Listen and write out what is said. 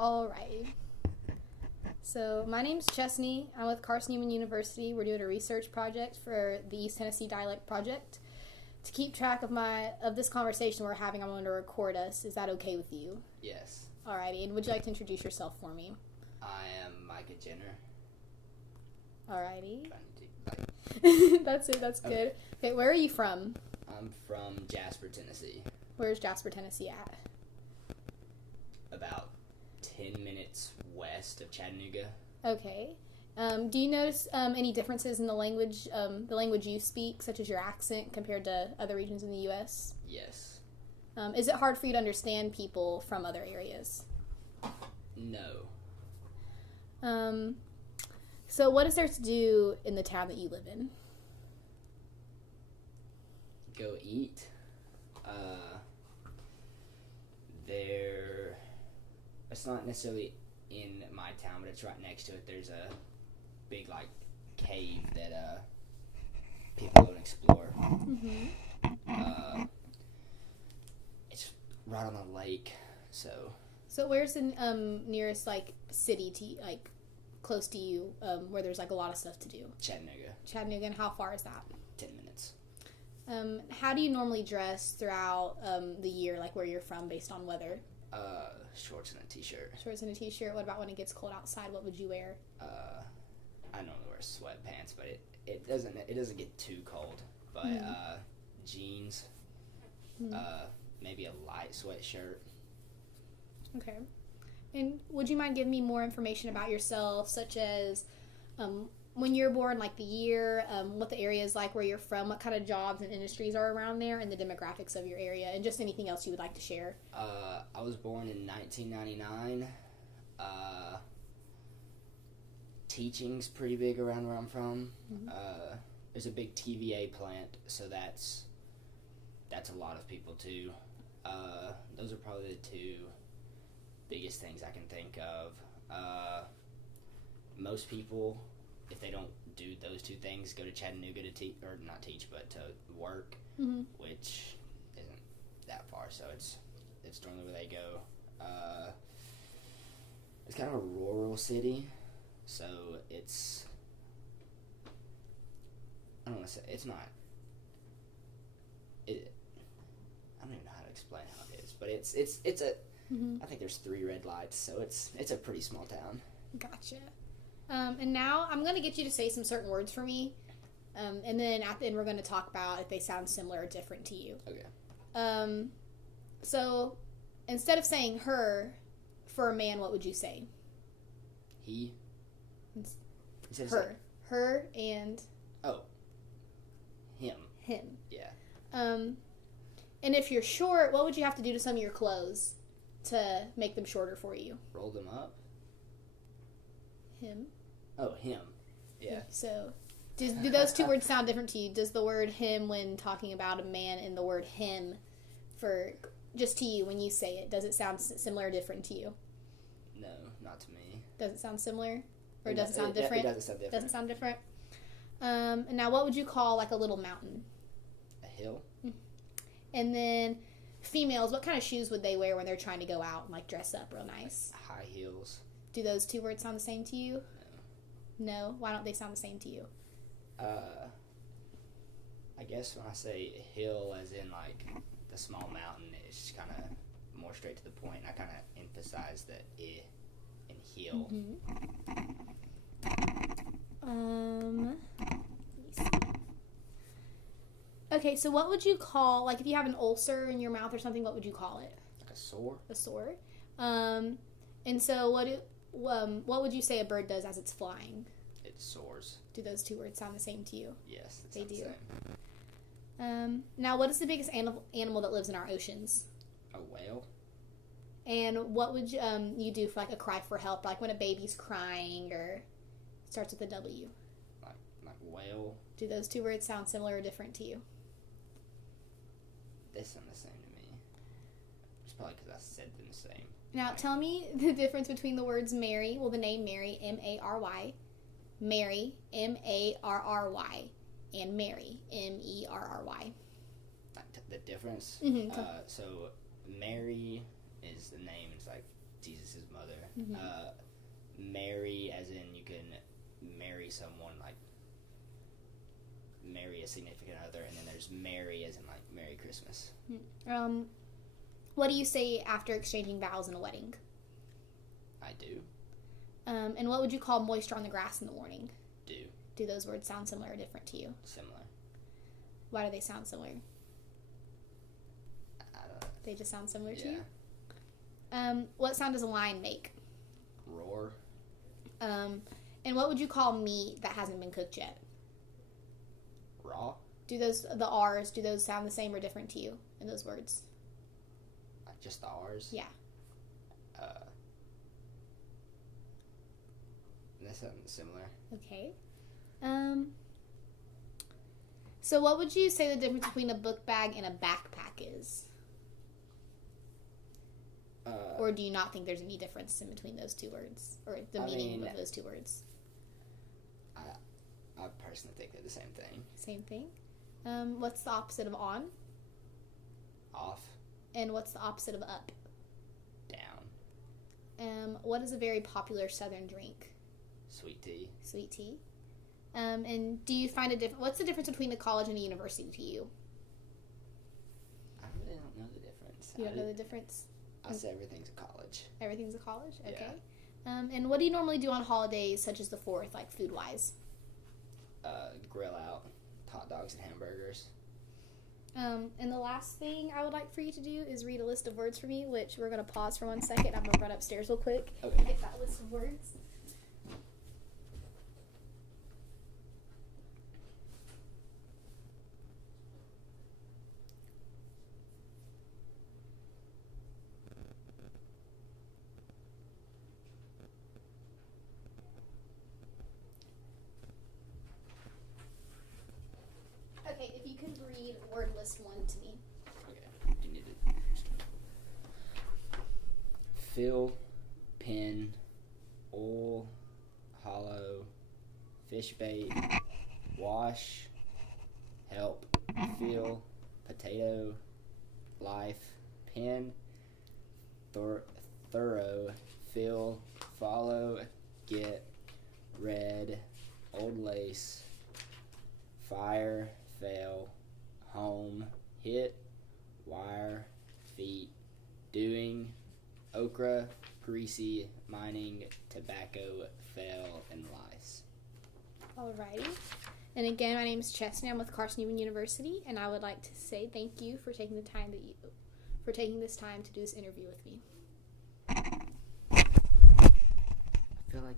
Alrighty. So my name's Chesney. I'm with Carson Newman University. We're doing a research project for the East Tennessee Dialects Project. To keep track of this conversation we're having, I'm going to record us. Is that okay with you? Yes. Alrighty. And would you like to introduce yourself for me? I am Micah Jenner. Alrighty. Trying to That's it. That's good. Okay, where are you from? I'm from Jasper, Tennessee. Where's Jasper, Tennessee at? About 10 minutes west of Chattanooga. Okay. Do you notice any differences in the language you speak, such as your accent, compared to other regions in the U.S.? Yes. Is it hard for you to understand people from other areas? No. So what is there to do in the town that you live in? Go eat. It's not necessarily in my town, but it's right next to it. There's a big, cave that, people go and explore. Mm-hmm. It's right on the lake, so... So where's the nearest, city to, close to you, where there's, a lot of stuff to do? Chattanooga. Chattanooga, and how far is that? 10 minutes. How do you normally dress throughout the year, where you're from, based on weather? Shorts and a t-shirt. Shorts and a t-shirt. What about when it gets cold outside? What would you wear? I normally wear sweatpants, but it doesn't get too cold. But jeans, maybe a light sweatshirt. Okay. And would you mind giving me more information about yourself, such as when you're born, the year, what the area is like, where you're from, what kind of jobs and industries are around there, and the demographics of your area, and just anything else you would like to share? I was born in 1999. Teaching's pretty big around where I'm from. Mm-hmm. There's a big TVA plant, so that's a lot of people too. Those are probably the two biggest things I can think of. Most people, if they don't do those two things, go to Chattanooga to not teach, but to work, Mm-hmm. which isn't that far, so it's normally where they go. It's kind of a rural city, so it's, I don't want to say, it's not, I don't even know how to explain how it is, but it's a, Mm-hmm. I think there's 3 red lights, so it's a pretty small town. Gotcha. And now I'm going to get you to say some certain words for me, and then at the end we're going to talk about if they sound similar or different to you. Okay. So instead of saying her, for a man, what would you say? He. Her and... Oh. Him. Yeah. And if you're short, what would you have to do to some of your clothes to make them shorter for you? Roll them up. Him. Oh, him. Yeah. So, do those two words sound different to you? Does the word him, when talking about a man, and the word him, for just to you when you say it, does it sound similar or different to you? No, not to me. Does it sound similar? Or does it sound different? It doesn't sound different. Doesn't sound different? And now what would you call a little mountain? A hill? And then females, what kind of shoes would they wear when they're trying to go out and dress up real nice? High heels. Do those two words sound the same to you? No? Why don't they sound the same to you? I guess when I say hill as in the small mountain, it's just kind of more straight to the point. I kind of emphasize the I in heel. Mm-hmm. Let me see. Okay, so what would you call, if you have an ulcer in your mouth or something, what would you call it? Like a sore? A sore. And so what would you say a bird does as it's flying? It soars. Do those two words sound the same to you? Yes, They do. The same. Now, what is the biggest animal that lives in our oceans? A whale? And what would you do for a cry for help, when a baby's crying or starts with a W? Like whale? Do those two words sound similar or different to you? They sound the same to me. It's probably because I said them the same. Now, tell me the difference between the words Mary, the name Mary, M-A-R-Y, Mary, M-A-R-R-Y, and Mary, M-E-R-R-Y. The difference? Mm-hmm. So Mary is the name. It's Jesus' mother. Mm-hmm. Marry, as in you can marry someone, like marry a significant other, and then there's marry, as in like Merry Christmas. What do you say after exchanging vows in a wedding? I do. And what would you call moisture on the grass in the morning? Do. Do those words sound similar or different to you? Similar. Why do they sound similar? I don't know. They just sound similar to Yeah. you? What sound does a lion make? Roar. And what would you call meat that hasn't been cooked yet? Raw. Do the R's, do those sound the same or different to you in those words? Just the R's? Yeah. That's something similar. Okay. So what would you say the difference between a book bag and a backpack is? Or do you not think there's any difference in between those two words? Or the meaning of those two words? I personally think they're the same thing. Same thing. What's the opposite of on? Off. And what's the opposite of up? Down. What is a very popular Southern drink? Sweet tea. Sweet tea. And do you find what's the difference between a college and a university to you? I really don't know the difference. You don't know the difference? I say everything's a college. Everything's a college? Okay. Yeah. And what do you normally do on holidays, such as the 4th, like food-wise? Grill out hot dogs and hamburgers. And the last thing I would like for you to do is read a list of words for me, which we're going to pause for 1 second. I'm going to run upstairs real quick and get that list of words. Okay, if you could read word list 1 to me. Okay. You need to fill, pin, oil, hollow, fish bait, wash, help, fill, potato, life, pin, thorough, fill, follow, get, red, old lace, fire, fail, home, hit, wire, feet, doing, okra, greasy, mining, tobacco, fail, and lice. Alrighty. And again, my name is Chestney. I'm with Carson Newman University, and I would like to say thank you for taking this time to do this interview with me. I feel like